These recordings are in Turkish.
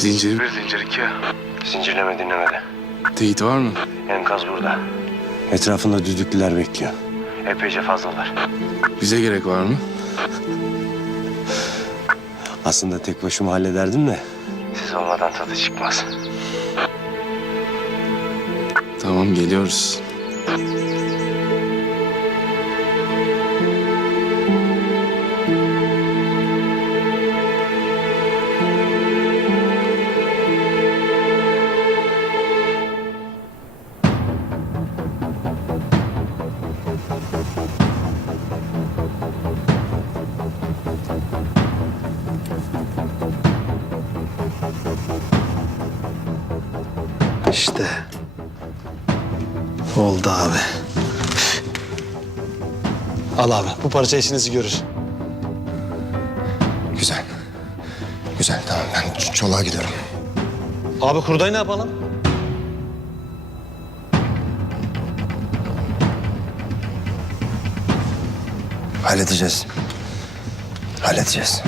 Zincir Bir zincir iki. Zincirleme dinlemedi. teyit var mı? Enkaz burada. Etrafında düdüklüler bekliyor. Epeyce fazlalar. Bize gerek var mı? Aslında tek başıma hallederdim de. Siz olmadan tadı çıkmaz. Tamam geliyoruz. Al abi. Bu parça işinizi görür. Güzel. Güzel tamam ben ç- çoluğa gidiyorum. Abi kurdayı ne yapalım? Halledeceğiz. Halledeceğiz.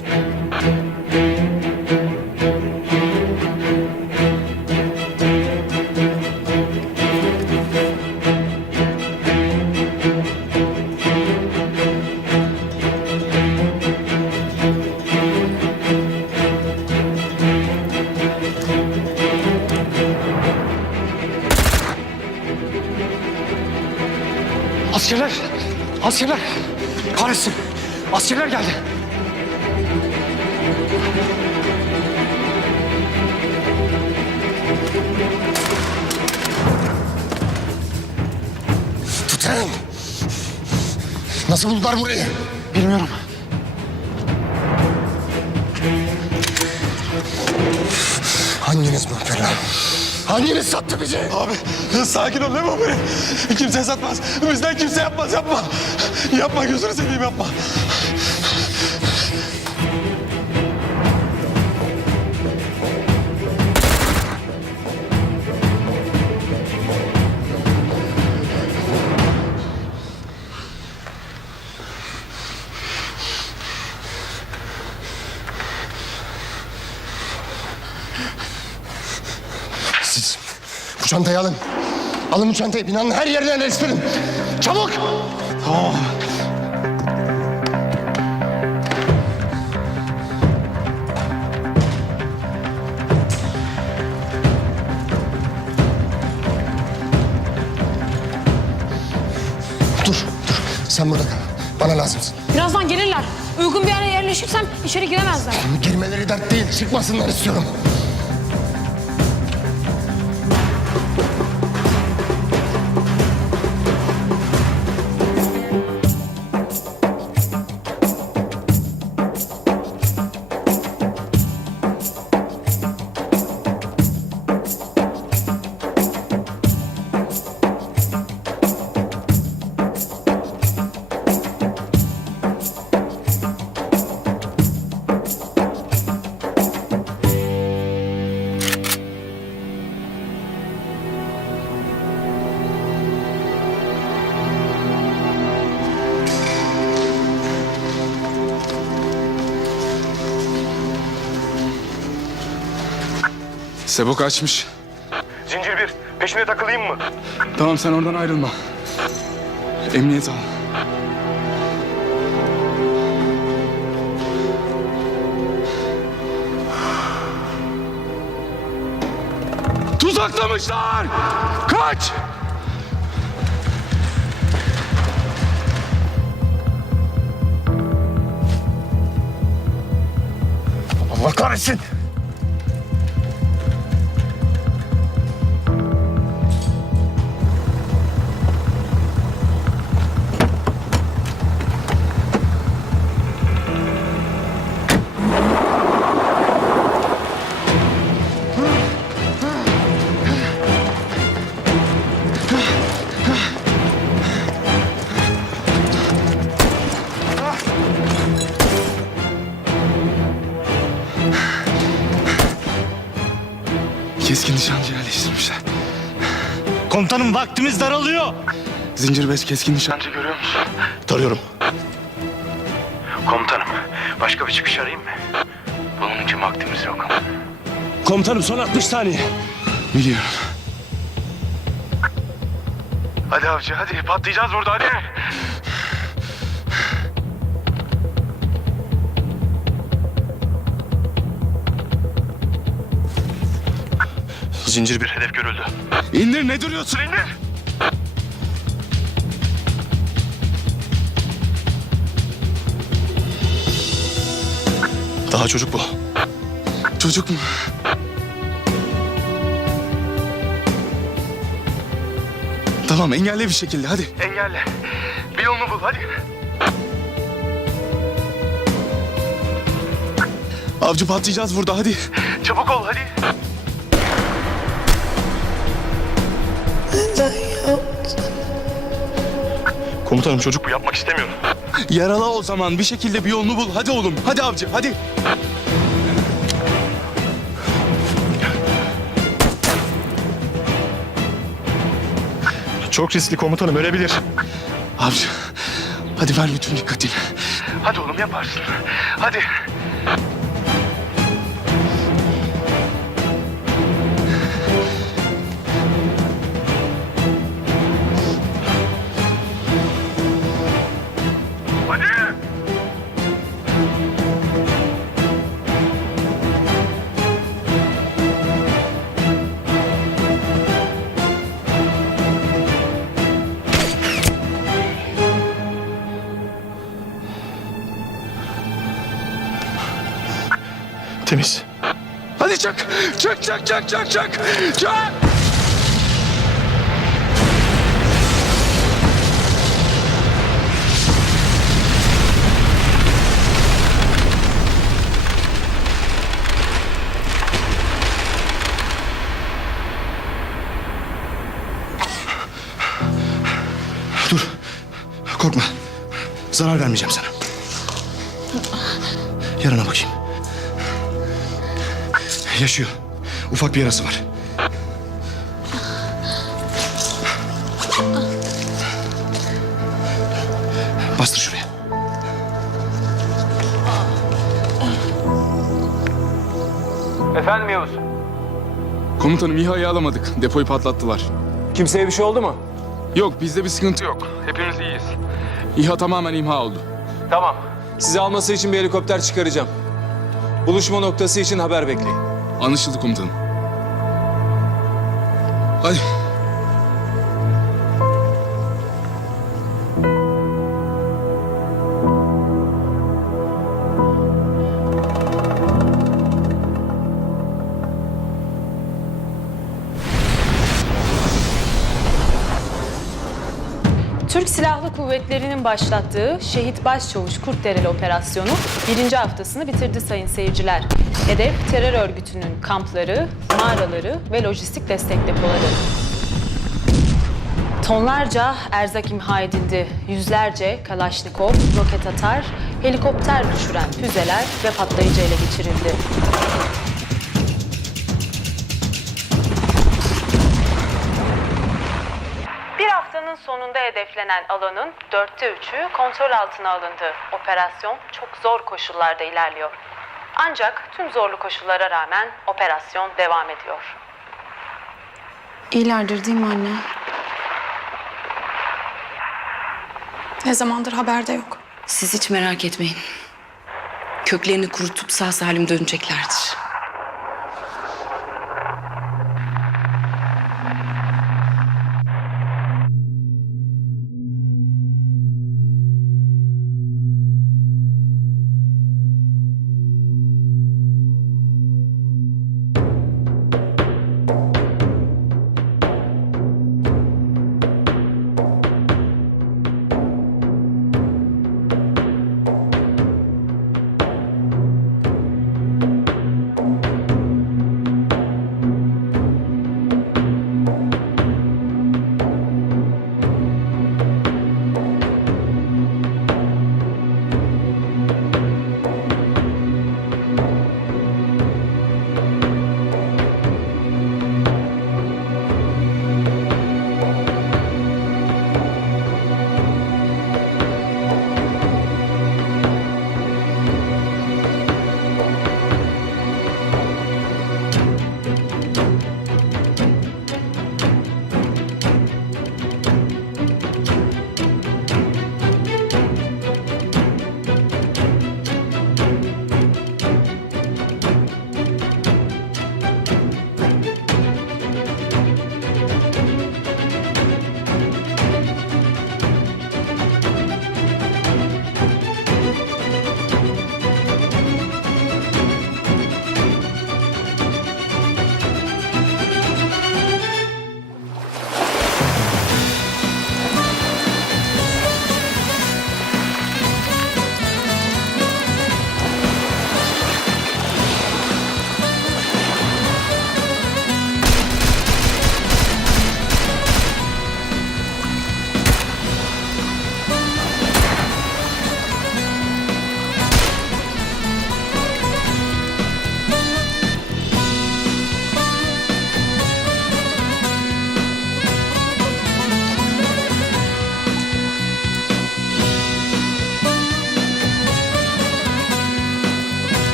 Temiz. Askerler! Askerler! Kahretsin! Askerler geldi. Nasıl buldular burayı? Bilmiyorum. Hanginiz muhbirler? Hanginiz sattı bizi? Abi sakin ol deme beni. Kimse satmaz. Bizden kimse yapmaz yapma. Yapma gözünü seveyim yapma. Bu çantayı alın. Alın bu çantayı binanın her yerine yerleştirin. Çabuk! Tamam. Dur, dur. Sen burada kal. Bana lazımsın. Birazdan gelirler. Uygun bir yere yerleşirsem içeri giremezler. Girmeleri dert değil. Çıkmasınlar istiyorum. Sebo kaçmış. Zincir bir. Peşine takılayım mı? Tamam sen oradan ayrılma. Emniyet al. Tuzaklamışlar! Kaç! Allah kahretsin! Komutanım vaktimiz daralıyor. Zincir bez keskin nişancı görüyor musun? Tarıyorum. Komutanım, başka bir çıkış arayayım mı? Bunun için vaktimiz yok. Komutanım son 60 saniye. Biliyorum. Hadi avcı, hadi. Patlayacağız burada, hadi. Zincir bir hedef görüldü. İndir ne duruyorsun? İndir! Daha çocuk bu. Çocuk mu? Tamam engelle bir şekilde hadi. Engelle. Bir yolunu bul, hadi. Avcı patlayacağız burada hadi. Çabuk ol, hadi. Komutanım çocuk Bu yapmak istemiyorum. Yarala o zaman bir şekilde bir yolunu bul. Hadi oğlum hadi avcı hadi. çok riskli komutanım ölebilir. Avcı hadi ver bütün dikkatini. Hadi oğlum yaparsın. Hadi. Çak çak çak çak çak çak. Dur. Korkma. Zarar vermeyeceğim sana. Yarına bakayım. Yaşıyor. Ufak bir yarası var. Bastır şuraya. Efendim Yavuz? Komutanım İHA'yı alamadık. Depoyu patlattılar. Kimseye bir şey oldu mu? Yok bizde bir sıkıntı yok. Hepimiz iyiyiz. İHA tamamen imha oldu. Tamam. Sizi alması için bir helikopter çıkaracağım. Buluşma noktası için haber bekleyin. Anlaşıldı komutanım. Hadi. Türk Silahlı Kuvvetleri'nin başlattığı Şehit Başçavuş Kurtdereli operasyonu birinci haftasını bitirdi sayın seyirciler. Hedef terör örgütünün kampları, mağaraları ve lojistik destek depoları. Tonlarca erzak imha edildi. Yüzlerce Kalaşnikov, roket atar, helikopter düşüren füzeler ve patlayıcı ele geçirildi. Sonunda hedeflenen alanın dörtte üçü kontrol altına alındı. Operasyon çok zor koşullarda ilerliyor. Ancak tüm zorlu koşullara rağmen operasyon devam ediyor. İyilerdir değil mi anne? Ne zamandır haber de yok. Siz hiç merak etmeyin. Köklerini kurutup sağ salim döneceklerdir.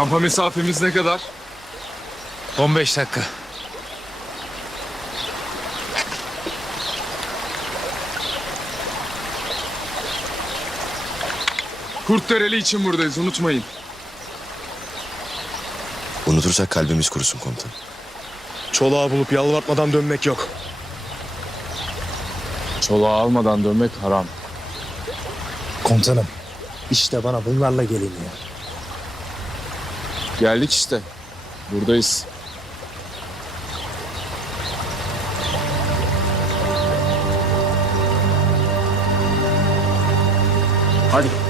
Kampa mesafemiz ne kadar? 15 dakika. Kurtdereli için buradayız unutmayın. Unutursak kalbimiz kurusun komutan. Çoluğa bulup yalvartmadan dönmek yok. Çoluğa almadan dönmek haram. Komutanım, işte bana bunlarla geliniyor. Geldik işte. Buradayız. Hadi.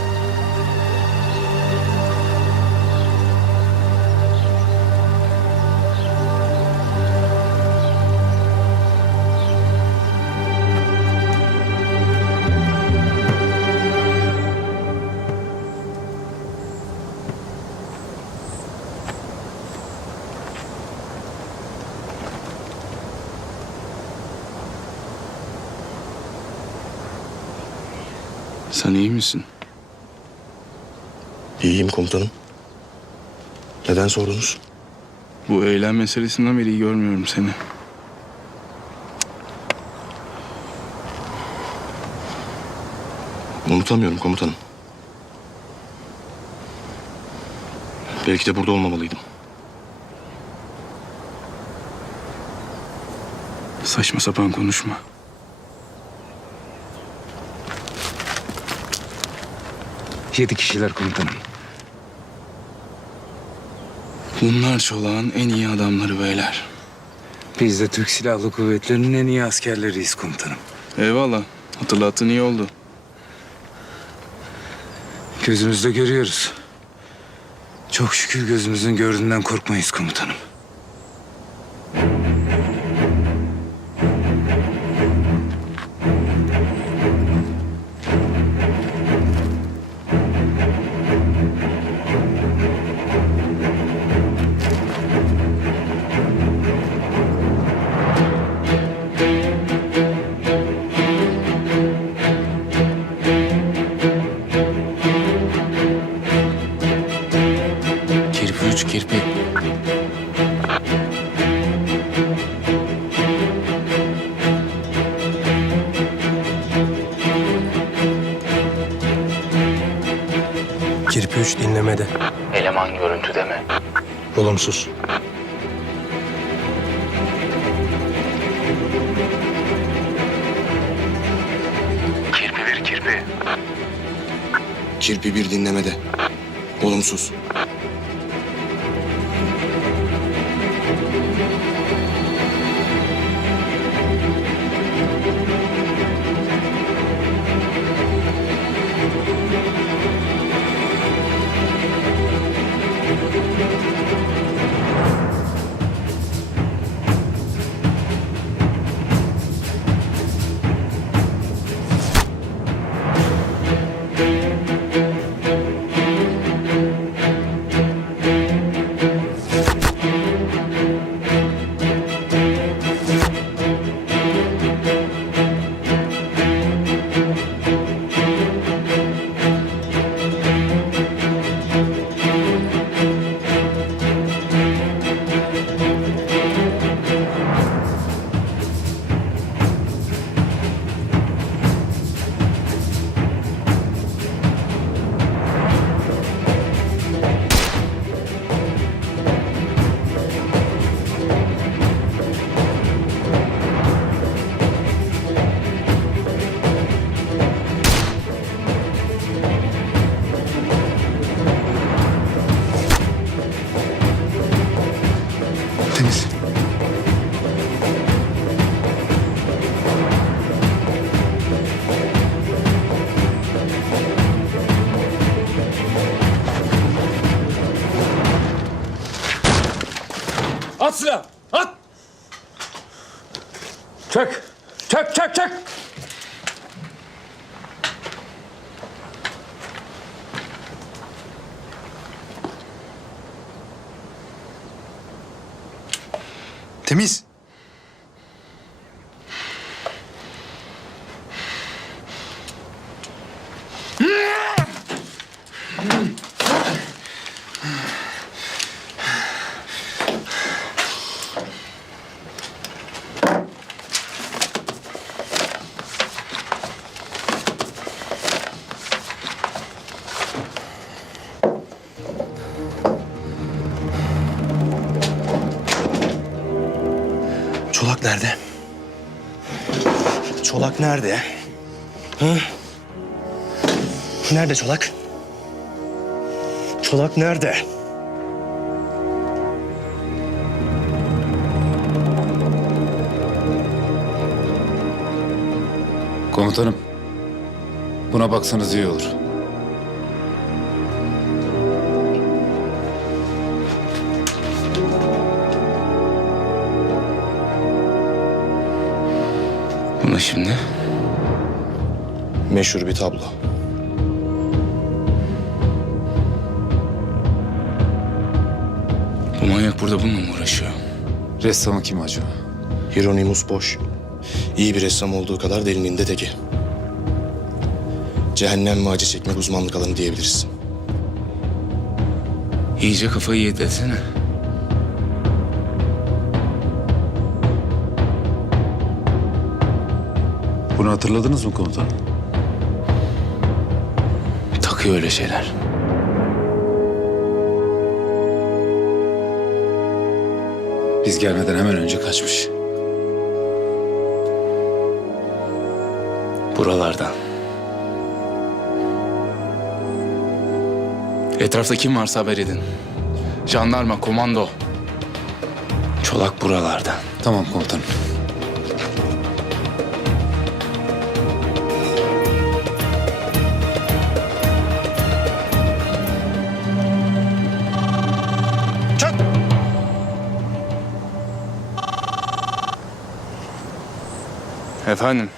Sen iyi misin? İyiyim komutanım. Neden sordunuz? Bu eylem meselesinden beri iyi görmüyorum seni. Unutamıyorum komutanım. Belki de burada olmamalıydım. Saçma sapan konuşma. Yedi kişiler komutanım. Bunlar çolağın en iyi adamları beyler. Biz de Türk Silahlı Kuvvetleri'nin en iyi askerleriyiz komutanım. Eyvallah. Hatırlattığın iyi oldu. Gözümüzde görüyoruz. Çok şükür gözümüzün gördüğünden korkmayız komutanım. Olumsuz. Kirpi bir kirpi. Kirpi bir dinlemede. Olumsuz. Çolak nerede? Çolak nerede? Hı? Nerede Çolak? Çolak nerede? Komutanım. Buna baksanız iyi olur. Bu ne şimdi? Meşhur bir tablo. Burada bununla mı uğraşıyor? Ressamı kim acaba? Hieronymus Boş. İyi bir ressam olduğu kadar derinliğinde teki. Cehennem ve acı çekmek uzmanlık alanı diyebiliriz. İyice kafayı yedi desene. Bunu hatırladınız mı komutanım? Takıyor öyle şeyler. Biz gelmeden hemen önce kaçmış. Buralardan. Etrafta kim varsa haber edin. Jandarma, komando. Çolak buralardan. Tamam komutanım. Efendim?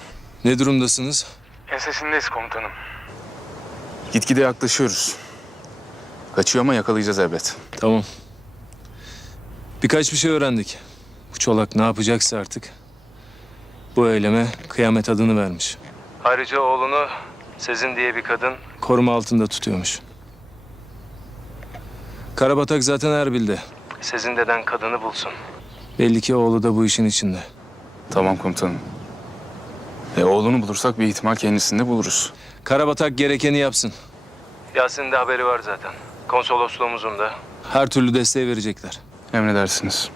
Ne durumdasınız? Ensesindeyiz komutanım. Gitgide yaklaşıyoruz. Kaçıyor ama yakalayacağız elbet. Tamam. Birkaç bir şey öğrendik. Bu çolak ne yapacaksa artık bu eyleme kıyamet adını vermiş. Ayrıca oğlunu Sezin diye bir kadın koruma altında tutuyormuş. Karabatak zaten Erbil'de. Sezin deden kadını bulsun. Belli ki oğlu da bu işin içinde. Tamam komutanım. E, oğlunu bulursak bir ihtimal kendisini de buluruz. Karabatak gerekeni yapsın. Yasin'in de haberi var zaten. Konsolosluğumuzun da. Her türlü desteği verecekler. Emredersiniz.